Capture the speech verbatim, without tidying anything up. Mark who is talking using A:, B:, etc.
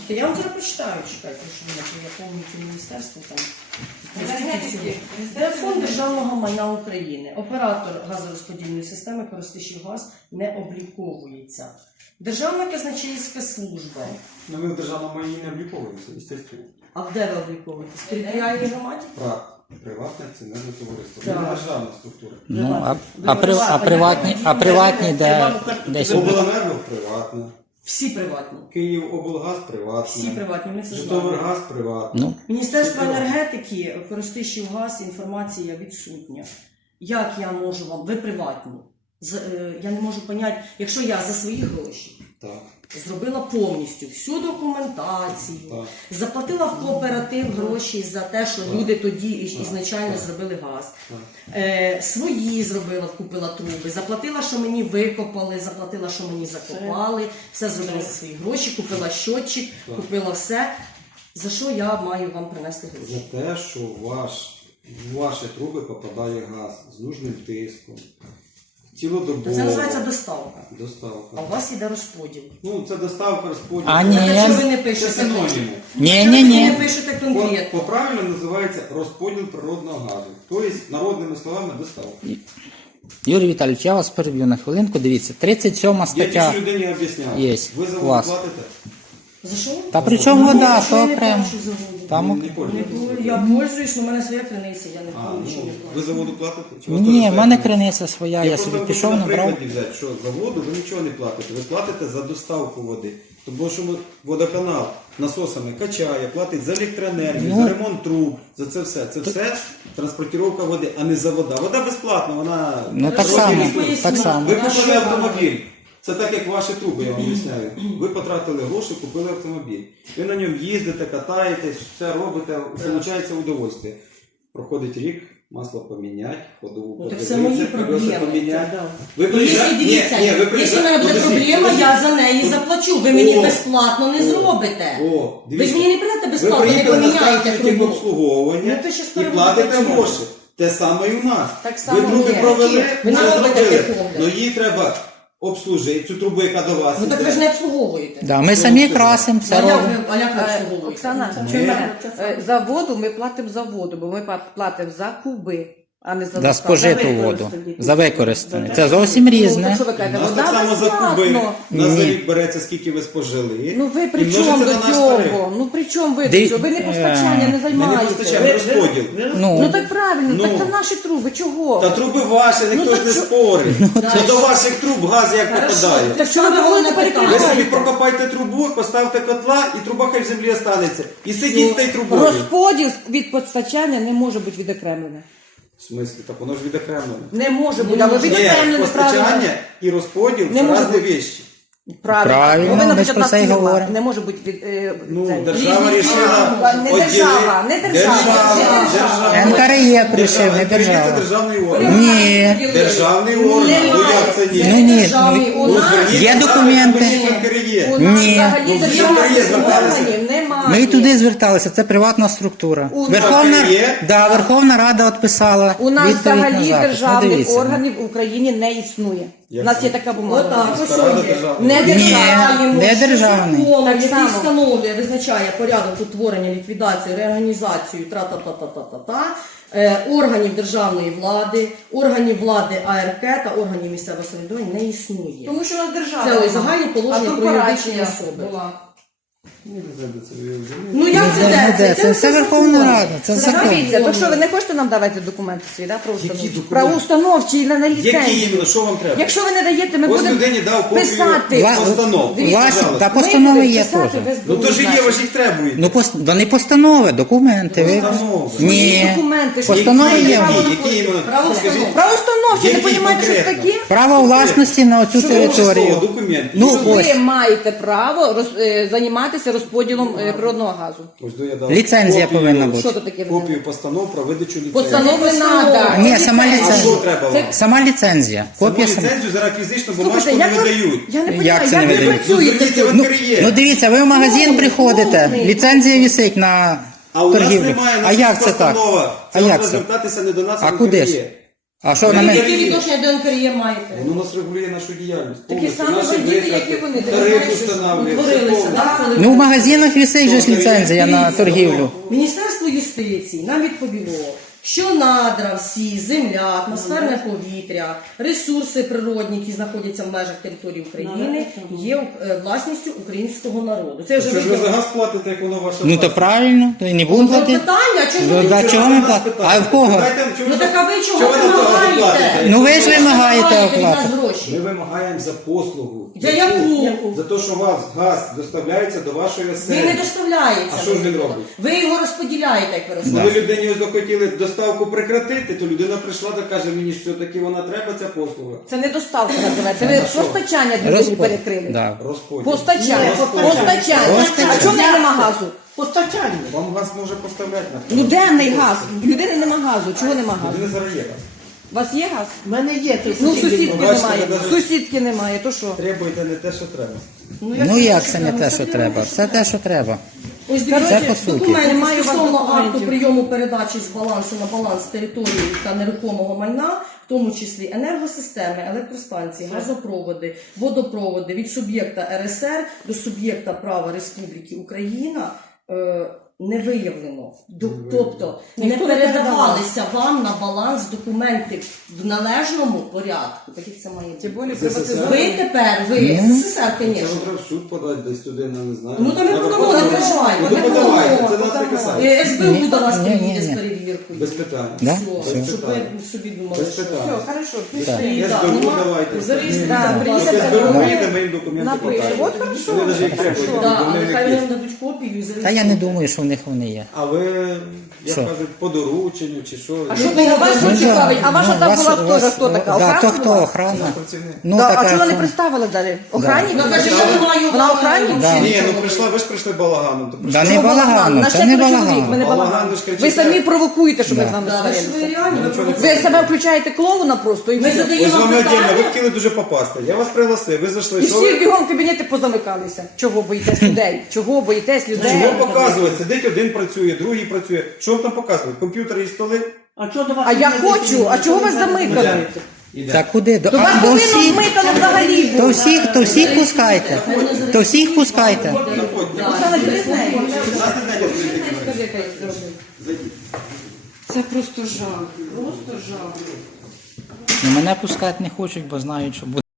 A: Бачите, я вам зараз почитаю, чекайте, що ви я повністю міністерство там. Де Фонд державного майна України. Оператор газорозподільної системи Коростишівгаз не обліковується. Державна казначейська служба.
B: Ну, ми в державному майні не обліковуємося, естественно.
A: А де ви обліковуєтесь? В територіальній громаді?
B: Прак. Приватне акціонерне товариство.
A: Так.
B: Це не державна структура.
C: Ну, а, а, при, а приватні, а приватні де десь?
B: Обленерго приватне.
A: Всі приватні.
B: Київоблгаз приватне.
A: Всі приватні, ми це знаємо.
B: Житомиргаз приватне.
C: Ну,
A: Міністерство енергетики, Коростишівгаз, інформація відсутня. Як я можу вам, ви приватні, З, е, я не можу поняти, якщо я за свої гроші
B: Так.
A: зробила повністю всю документацію,
B: Так.
A: заплатила в кооператив гроші за те, що
B: Так.
A: люди тоді
B: Так.
A: ізначально
B: Так.
A: зробили газ.
B: Так.
A: Е, свої зробила, купила труби, заплатила, що мені викопали, заплатила, що мені закопали, все зробила за свої гроші, купила щотчик,
B: Так.
A: купила все. За що я маю вам принести гроші?
B: За те, що ваш, в ваші труби попадає газ з нужним тиском. Цілодобово.
A: Це називається доставка.
B: Доставка.
A: А у вас іде розподіл.
B: Ну, це доставка, розподіл.
C: А, ні.
A: Так, якщо ви не
B: Це
A: пишете,
B: синоніми.
C: ні,
A: якщо
C: ні,
A: ви
C: ні.
A: не пишете
B: По,
A: конкретно.
B: по-правильно називається розподіл природного газу. Тобто, народними словами, доставка.
C: Юрій Віталійович, я вас переб'ю на хвилинку. Дивіться, тридцять сьома
B: Я
C: стаття.
B: тій людині об'ясняю.
C: Є.
B: Ви за воду
C: Клас.
B: платите?
A: За що?
C: Та при чому вода,
A: Що я
C: то
A: не
C: окремо.
A: плачу за воду?
C: Там
B: Не
C: окремо.
A: Не
B: пользуєтесь?
A: пу- Я пользуюсь, але в мене своя криниця, я не
B: А,
A: пам'ятаю, що
B: ну,
A: не
B: ви
A: плачу.
B: за воду платите? Чи у вас
C: Ні,
B: теж
C: в мене
B: своя
C: криниця своя, я
B: просто
C: собі
B: вам
C: пішов,
B: хочу на
C: набрав.
B: прикладі взяти, що за воду ви нічого не платите. Ви платите за доставку води. Тому що ми- водоканал насосами качає, платить за електроенергію,
C: Ну.
B: за ремонт труб, за це все. Це все транспортировка води, а не за вода. Вода безплатна, вона...
C: Ну так
A: Що
C: само,
A: ви поясніть?
C: так само.
B: Ви
A: На
B: купили
A: що
B: автомобіль. Це так, як ваші труби, я вам об'ясняю. Ви потратили гроші, купили автомобіль. Ви на ньому їздите, катаєтесь, все робите, получається удовольствие. Проходить рік, масло помінять, ходову
A: Ну, так
B: подивитися,
A: це мої
B: колеса
A: проблеми.
B: поміняти.
A: Да.
B: Ви
A: Ну, якщо,
B: приїжджаєте?
A: дивіться,
B: Ні, ні, ви
A: якщо в
B: приїжджаєте.
A: мене буде
B: Подождіть,
A: проблема,
B: подождіть.
A: я за неї заплачу. Ви мені
B: О,
A: безплатно не
B: о,
A: зробите.
B: О,
A: Ви ж
B: дивіться.
A: мені не придете
B: Ви
A: безплатно, не
B: приїхали на
A: поміняєте
B: станцію
A: трубу.
B: обслуговування
A: Ну, то щас
B: і
A: переводите
B: платите
A: ціну.
B: гроші. Те саме і у нас.
A: Так
B: Ви
A: само
B: труби
A: ні.
B: провели,
A: Ви не
B: все
A: робите
B: зробили.
A: такого.
B: Ну її треба обслужити, цю трубу, яка до вас
A: Ну так ви
B: іде.
A: ж не обслуговуєте.
C: Да, ми самі красимо, все
A: А як
C: робимо.
A: ви, а як ви
D: Е,
A: обслуговуєте?
D: Оксана,
B: Ні.
D: чуй мене. Е, за воду ми платимо за воду, бо ми па- платимо за куби, а не за
C: За
D: доставку.
C: спожиту
D: За
C: воду,
D: використані.
C: за використання. Це зовсім
D: Ну,
C: різне.
D: так що ви
B: У
D: кажете,
B: нас
D: вода
B: так само за куби.
D: безплатно.
B: На за
C: Ні.
B: рік береться, скільки ви спожили.
D: Ну ви при
B: і
D: чому
B: множиться
D: до
B: на наш тариф.
D: цього? Ну при чому ви
C: Ди-
D: до цього? Ви не постачання не
B: Ми не
D: займаєтеся.
B: постачаємо розподіл.
D: Ну
C: Ну,
D: так правильно,
B: Ну.
D: так це наші труби, чого?
B: Та труби ваші, ніхто
D: Ну,
B: ж
D: так
B: не
D: що-
B: спорить.
A: Да,
B: Це до
A: що?
B: ваших труб газ як
A: Хорошо.
B: попадає.
D: Так що ви
A: Саме
D: будете
A: головне
B: Ви
D: перекривати?
B: собі прокопайте трубу, поставте котла, і труба хай в землі останеться. І сидіть з тією трубою.
D: Розподіл від постачання не може бути відокремлений.
B: В смислі? Так воно ж відокремлено.
D: Не може бути,
A: Не
D: але
A: може.
B: Ні,
D: відокремлений правильно.
B: постачання і розподіл
D: Не
B: це
D: може
B: різні
D: бути.
B: вещі.
D: Правильно.
C: Правильно,
D: Повинна
C: ми
D: бути
C: ж про
D: одна
C: це й
D: фірма.
C: говоримо.
D: Не може бути від е,
B: Ну,
D: це.
B: держава
A: Різні
B: рішила
D: фірми. Не
B: оділити-
D: держава, не держава.
B: Держава,
D: Не держава.
B: держава.
C: НКРЕ прийшов, не
B: НКРЕ це
C: держава.
B: державний орган.
C: Ні.
B: Державний орган. Ну як це ні?
C: Ну, ні,
A: державний
C: ну,
A: у нас.
B: зверніть
C: Є
B: на
C: документи.
B: сайт НКРЕ.
D: У нас
C: Ні.
D: взагалі
B: Ну,
D: державних
B: вже зверталися.
D: органів немає.
C: Ми і туди зверталися, це приватна структура.
D: У
C: Верховна,
B: нас є?
C: да, Верховна Рада відписала
D: У нас
C: відповідь на
D: взагалі
C: запит. Ну,
D: державних
C: дивіться.
D: органів в Україні не існує.
B: Як
D: У нас
B: це?
D: є така бумага.
A: Отак, ось
B: Міська рада
A: є.
B: державна.
A: Не
C: Ні,
A: державний,
C: не
A: що
C: державний.
A: закон,
D: Так
A: який
D: само.
A: встановлює, визначає порядок утворення, ліквідацію, реорганізацію, тра-та-та-та-та-та, е, органів державної влади, органів влади АРК та органів місцевого самоврядування не існує.
D: Тому що у нас держава.
A: Це ось загальні положення
D: А
A: про юридичні
D: корпорація
A: особи.
D: була.
B: Ні, не знаю, де це ви взяли.
A: Ну як це
C: Де,
A: де?
C: де? Це все Верховна
A: закон.
C: Рада, це закон.
D: Дивіться, то що ви не хочете нам давати документи свої, да, про
B: Які
D: установчі?
B: документи?
D: Про установчі на, на
B: Які
D: ліцензію.
B: іменно? Що вам треба?
D: Якщо ви не даєте, ми
B: Ось
D: будемо
B: людині дав копію
D: писати.
C: Ва-
B: постанов.
D: Дивіться,
C: Власне,
B: пожалуйста.
C: та постанови є
D: писати
C: теж.
D: в СБУ,
B: Ну то ж є,
D: значить.
B: ви ж їх требуєте.
C: Ну, пос... да не постанови, документи. ви-
B: Постанови.
C: Ні.
D: Документи, що
C: Постанови
B: Які,
C: є.
B: які, які іменно?
A: Право
B: Скажіть,
D: Про установчі, не
B: Які
D: розумієте, що це
B: конкретно?
D: таке?
C: Право власності на цю
B: що слово
C: територію.
B: документ?
C: Ну,
D: Що
C: ось.
D: ви маєте право роз, е, займатися розподілом е, природного газу.
B: Ось до я дав
C: Ліцензія
B: копію,
C: повинна бути.
D: Що то таке?
B: Копію постанов про видачу ліцензії.
D: Постанов не
A: Постанов.
D: треба.
C: Ні, сама
B: А що
C: ліцензія.
B: треба вам?
C: Сама ліцензія.
B: Саму
C: Копія сама.
B: ліцензію зараз фізично
D: Слухайте,
B: бумажку не
D: як ви-
B: видають.
D: Я не
C: Як
D: розумію,
C: це
D: як
C: не
D: ви
C: видають?
B: Ну,
D: працюєте
B: зверніться в
D: тут?
B: НКРЕ.
C: Ну дивіться, ви в магазин
D: Ну,
C: приходите,
D: ну,
C: ліцензія висить на
B: А у нас
C: торгівлі.
B: немає, у
C: А
B: нас
C: як
B: є
C: це так?
B: постанова.
C: А
B: Це
C: як
B: треба
C: це?
B: звертатися не до нас,
C: А
B: в
C: куди
B: НКРЕ.
C: ж? А що
B: Ви
C: на
A: Ви
C: мене?
A: яке відношення до НКРЄ маєте?
B: Воно нас регулює нашу діяльність.
D: Такі
B: повністю.
D: самі
B: Наші
D: бандити,
B: витрати,
D: які вони, ти
B: тариф
D: знаєш,
B: устанавлює. все
A: Утворилися,
B: повністю.
A: так? коли-
C: Ну в магазинах висить же ж ліцензія на торгівлю.
A: Міністерство юстиції нам відповіло, що надра всі, земля, атмосферне повітря, ресурси природні, які знаходяться в межах території України, є е, власністю українського народу. Це вже
B: Що ж ви за
A: виділено.
B: газ платите, як воно ваше?
C: Ну то
B: власне?
C: правильно, то і не будемо
A: Ну,
C: платити.
A: питання, а чому
C: Ну,
A: ви
C: да,
A: не
C: чого
B: ви
C: ми
B: нас
C: платимо?
B: питаєте?
C: А в кого?
B: Питайте, чого
A: Ну
B: ви
A: так а ви чого
B: чого ви на того
A: вимагаєте?
B: платите?
C: Ну, ви ж
A: Чого
C: вимагаєте
A: вимагаєте від
C: оплати.
A: нас
B: Ми
A: гроші?
B: вимагаємо за послугу.
A: За яку?
B: За те, що у вас газ доставляється до вашої
A: Він
B: оселі.
A: не доставляється.
B: А що ж він робить?
A: Ви його розподіляєте, як ви
B: Коли
A: розповідаєте.
B: людині ось захотіли доставку прекратити, то людина прийшла та каже, мені що таки вона треба, ця послуга.
D: Це не доставка називається. Ви
B: що?
D: постачання людині
C: Розпо-
D: перекрили.
C: Да.
B: Розподіл.
D: Постачання.
B: Розподіл.
D: Постачання.
C: Постачання.
D: А чому в неї нема газу?
E: Постачання.
B: Вам газ може поставляти на
D: Ну денний газ. В людини нема газу. Чого нема газу?
B: Людина зараз є газ.
D: У вас є газ?
E: У мене є той
D: Ну,
E: сусідній.
D: сусідки
B: Бачите,
D: немає.
B: ви навіть-
D: Сусідки немає, то що?
B: Требуйте не те, що треба.
C: Ну як це не те, що треба? Все те, що треба.
A: Ось
C: Це
A: дивіться,
C: по суті.
A: документи
D: Немає
A: стосовно
D: вам документів.
A: акту прийому передачі з балансу на баланс території та нерухомого майна, в тому числі енергосистеми, електростанції, газопроводи, водопроводи від суб'єкта ер ес ер до суб'єкта права Республіки Україна е, не виявлено. До- Тобто не
D: Ніхто не
A: передавалися вам на баланс документи в належному порядку. Так як це має бути.
D: Тим більше
B: Це
D: приватизовано.
A: Ви тепер, ви, з ес ес ер,
B: Це
A: звісно.
B: треба в суд подати десь туди, ну, не знаю.
A: Ну, то ми
B: Треба
A: подамо,
B: подати.
A: не переживайте,
B: Ну,
A: ми
B: то подавайте,
A: подамо,
B: це нас не
A: подамо.
B: касається.
A: Е, ес бе у до нас
C: Ні, ні,
A: приїде
C: ні.
A: з перевіркою.
B: Без питань.
C: Да?
A: Все,
C: Все.
A: щоб ви собі думали,
B: Без
A: що...
B: питань.
D: Все, хорошо,
C: Так.
D: пішли.
B: Є
A: Да,
B: ес бе у,
A: нема-
B: давайте.
A: зареєструйте,
D: Да,
A: будь
B: Ось
A: ласка.
B: ес бе у
D: Ми-
B: приїде, ми їм документи
D: Напишемо.
B: покажемо.
D: От хорошо.
B: Вони навіть їх требують,
A: Да,
B: бо
A: а
B: вони
A: нехай
B: не
A: вам дадуть копію і зареєструйте.
C: Та я не думаю, що в них вони є.
B: А ви, як
C: Що?
B: кажуть, по дорученню чи що?
D: А що ви вас
C: Ну,
D: не цікавить? А
C: ну,
D: ваша там
C: вас-
D: була хто?
C: вас-
D: Хто така?
C: Да,
D: Охрана
C: то хто
D: була?
C: охрана?
B: Працівник.
C: Ну,
D: Да,
C: така,
D: а чого вона не
C: що-
D: представила далі? Охранник?
A: Ну, каже,
B: Вона
A: що немає
D: Вона охранник?
C: Да.
B: Ні, ну прийшла, ви ж прийшли балаганом. То
C: Да
B: прийшли.
C: не
D: Чого
C: балагану,
D: На
C: це не
D: четверо чоловік, ми
C: балаган.
D: не
B: Балаган,
D: балаган.
B: ви ж кричите.
D: Ви самі провокуєте, щоб ми з вами
A: Да, ви ж ви
D: сварилися.
A: реально, ви
B: Нічого не
A: провокуєте.
D: Ви себе включаєте клоуна просто і
A: Ми
D: все.
A: задаємо
B: Ось
A: вам
B: вам отдельно, ви
A: питання.
B: хотіли дуже попасти. Я вас пригласив, ви зайшли.
D: І
B: Що
D: всі
B: ви?
D: бігом в кабінети позамикалися. Чого боїтесь людей? Чого боїтесь людей?
B: Чого показувати? Сидить один працює, другий працює. Що вам там показують? Комп'ютери і столи?
E: А чого до вас
D: А я
E: не
D: хочу,
E: зайшли?
D: а чого вас замикали?
B: Іде.
C: Та куди? До,
D: До вас
C: а, до
D: повинно
C: всіх,
D: вмикано взагалі
C: то
D: було.
C: всіх, то всіх пускайте. То всіх пускайте.
B: Заходьте.
D: Оксана, піди з нею.
B: Нас не знайдете.
D: Скажи, яка я зроблю.
B: Зайдіть.
D: Це просто жах. Просто жах.
C: Ну, мене пускати не хочуть, бо знають, що буде.